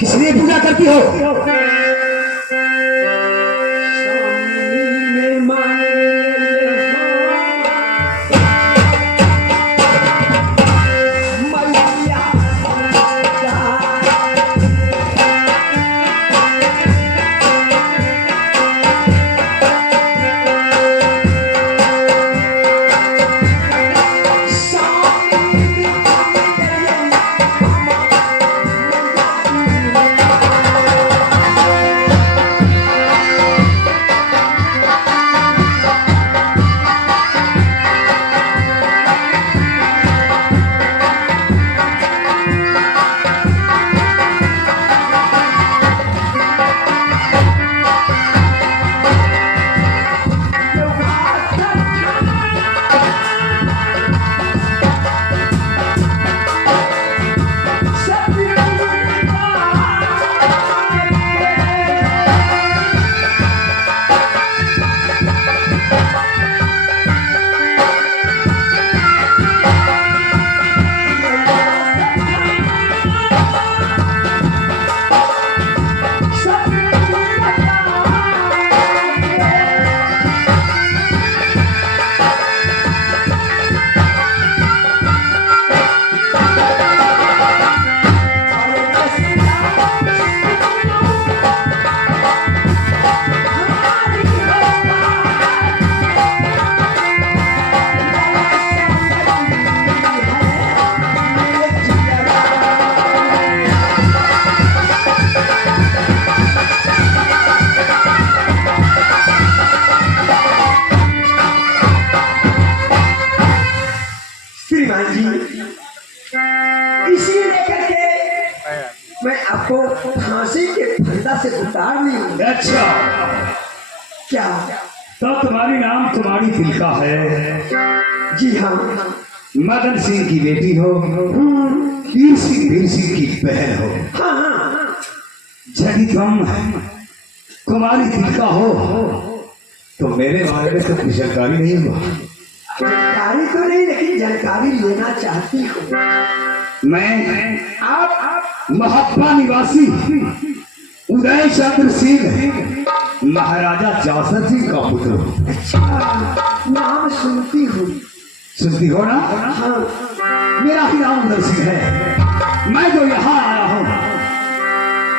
किसलिए पूजा करती हो? इसी लेकर के मैं आपको फांसी के फंदा से उतार ली। अच्छा, क्या तो तुम्हारी नाम तुम्हारी तिलका है? जी हाँ। मदन सिंह की बेटी हो, वीर सिंह की बहन हो। हाँ हाँ। यदि तुम कुमारी तिलका हो तो मेरे बारे में तो कुछ जानकारी नहीं हुआ। जानकारी तो नहीं, लेकिन जानकारी लेना चाहती हूँ। मैं आप महात्मा निवासी उदय चंद्र सिंह महाराजा जासर सिंह का पुत्र हूँ। अच्छा, नाम सुनती हूँ। सुनती हो ना? हाँ। मेरा ही नाम उदय सिंह है। मैं जो यहाँ आया हूँ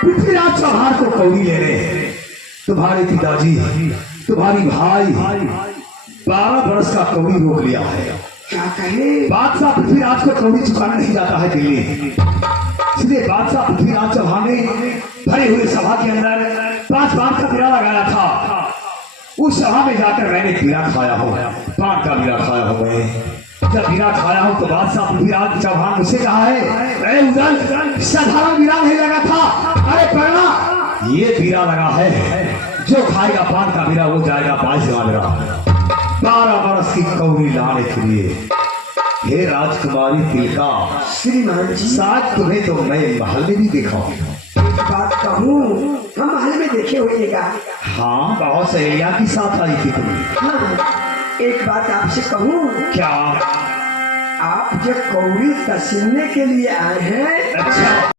पृथ्वीराज चौहान को कौड़ी लेने। तुम्हारे पिताजी, तुम्हारी भाई 12 वर्ष का कौड़ी रोक लिया है। क्या कहे? बादशाह पृथ्वीराज को कौड़ी चुकाना नहीं जाता है दिल्ली, इसलिए बादशाह पृथ्वीराज चौहान ने भरे हुए सभा के अंदर 5 बार का बीड़ा लगाया था। उस सभा में जाकर मैंने बीड़ा खाया हो, पान का बीड़ा खाया हो। मैं जब बीड़ा खाया हूँ तो बादशाह पृथ्वीराज चौहान मुझसे कहा है, अरे उधर साधारण बीड़ा नहीं लगा था, अरे पढ़ना ये बीड़ा लगा है, जो खाएगा पान का बीड़ा वो जाएगा 22 वर्ष की कौड़ी लाने के लिए। हे राजकुमारी तिलका, श्रीमान जी, साथ तुम्हें तो मैं महल में भी देखा हूँ। बात कहूँ, हम महल में देखे होइएगा। हाँ, बहुत सहेलिया के साथ आई थी तुम। हाँ, एक बात आपसे कहूँ। क्या? आप जो कौड़ी तसीलने के लिए आए हैं। अच्छा,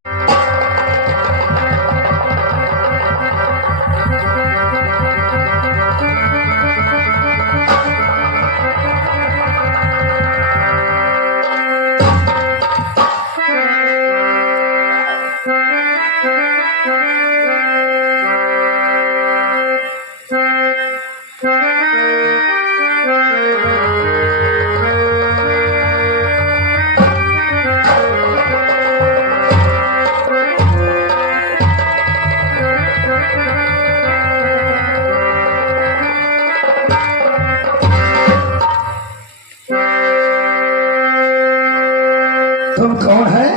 तुम कौन है?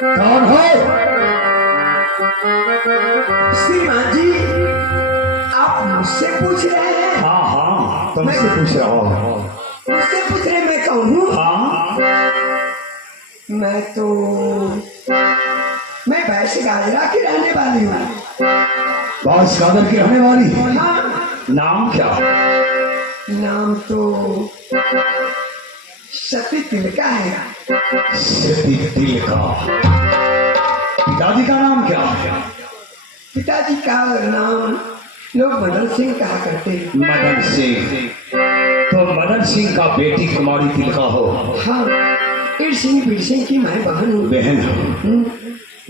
कौन हो? श्रीमान जी, आप मुझसे पूछ रहे हैं? हाँ हाँ, तुमसे पूछ रहा हूँ। मुझसे पूछ रहे, मैं कौन हूँ? हाँ, मैं वैसे गाजरा की रहने वाली हूँ। बास कादर की रहने वाली। हाँ, नाम क्या? नाम तो सती तिलका है। सती तिलका। पिताजी का नाम क्या है? पिताजी का नाम लोग मदन सिंह कहा करते हैं। मदन सिंह। तो मदन सिंह का बेटी कुमारी तिलका हो? हाँ, ईर सिंह बीर सिंह की मैं बहन हूँ। बहन हो?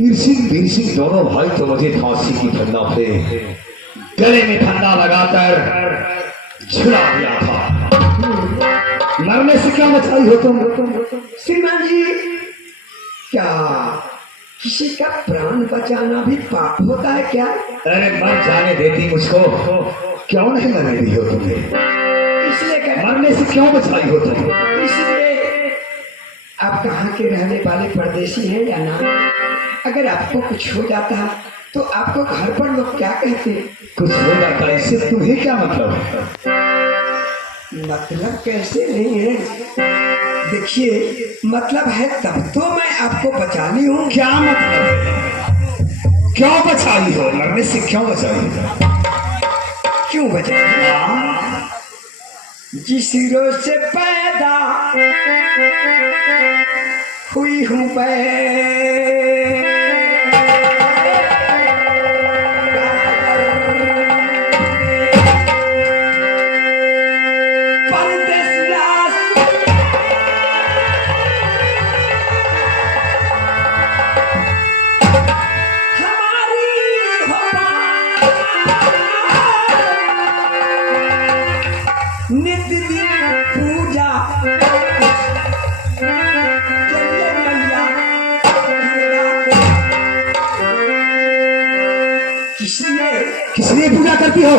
ईर सिंह बीर सिंह दोनों भाई तो मुझे फांसी की फंदा पे गले में फंदा लगाकर झुला दिया था। मरने से क्या बचाई हो तुम? श्रीमान जी, क्या किसी का प्राण बचाना भी पाप होता है क्या? अरे मर जाने देती मुझको, क्यों नहीं मरने दी हो तुम्हें? इसलिए मरने से क्यों बचाई हो तुम? इसलिए आप कहाँ के रहने वाले परदेसी हैं या ना? अगर आपको कुछ हो जाता तो आपको घर पर लोग क्या कहते? कुछ हो जाता है इससे तुम्हें क्या मतलब? मतलब कैसे नहीं है? देखिए, मतलब है तब तो मैं आपको बचा ली हूँ। क्या मतलब? क्यों बचाई हो? मरने से क्यों बचाई हो? क्यों बचा? जिस रोज से पैदा हुई हूँ नित्य दिन पूजा किसलिए पूजा करती हो?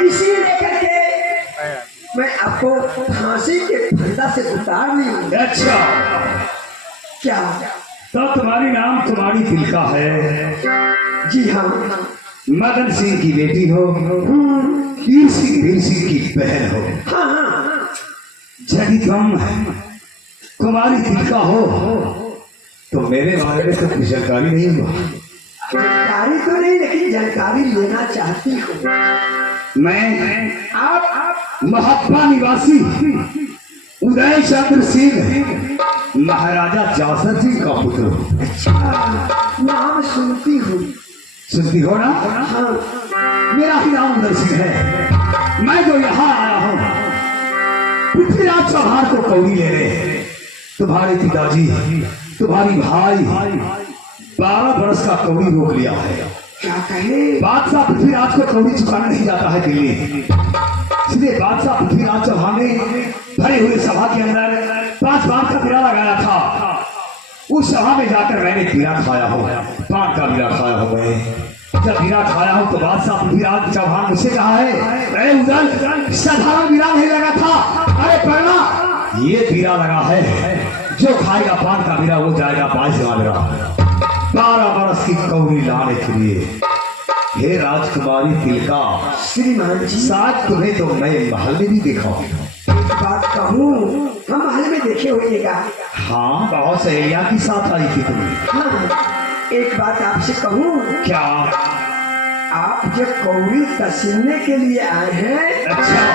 इसी लेकर के मैं आपको फांसी के फंदा से उतार ली हूँ। अच्छा, क्या? तो तुम्हारी नाम तुम्हारी तिलका है? जी हाँ। मदन सिंह की बेटी हो, वीर सिंह वीर सिंह की बहन हो। हाँ हाँ। यदि तुम तुम्हारी तिलका हो तो मेरे बारे में तो कुछ जानकारी नहीं हुआ। जानकारी तो नहीं, लेकिन जानकारी लेना चाहती हूँ। मैं आप महात्मा निवासी उदय चंद्र सिंह महाराजा जासर सिंह का पुत्र। अच्छा, नाम सुनती हूँ। सुनती हो ना? हाँ। मेरा ही नाम उदय सिंह है। मैं जो यहाँ आया हूँ पृथ्वीराज चौहान को कौड़ी लेने। तुम्हारे पिताजी, तुम्हारी भाई 12 वर्ष का कौड़ी रोक लिया है। क्या कहे? बादशाह पृथ्वीराज को कौड़ी चुकाना नहीं जाता है दिल्ली। इसलिए बादशाह पृथ्वीराज चौहान ने भरे हुए सभा के अंदर 5 बार का बीड़ा लगाया था। उस सभा में जाकर मैंने बीड़ा खाया हो, पान का बीड़ा खाया हो। मैं जब बीड़ा खाया हूं तो बादशाह पृथ्वीराज चौहान मुझसे कहा है, अरे उधर साधारण बीड़ा नहीं लगा था, अरे पढ़ना ये बीड़ा लगा है। जो खाएगा पान का बीड़ा वो जाएगा 22वां बीड़ा। 12 वर्ष की कौड़ी लाने के लिए। हे राजकुमारी तिलका, श्रीमान जी, साथ तुम्हें तो मैं महल में भी देखा हूँ। एक बात कहूँ, हम महल में देखे होइएगा। हाँ, बहुत सहेलियां के साथ आई थी तुम्हें। हाँ, एक बात आपसे कहूँ, क्या? आप जब कौड़ी तसीलने के लिए आए हैं, अच्छा।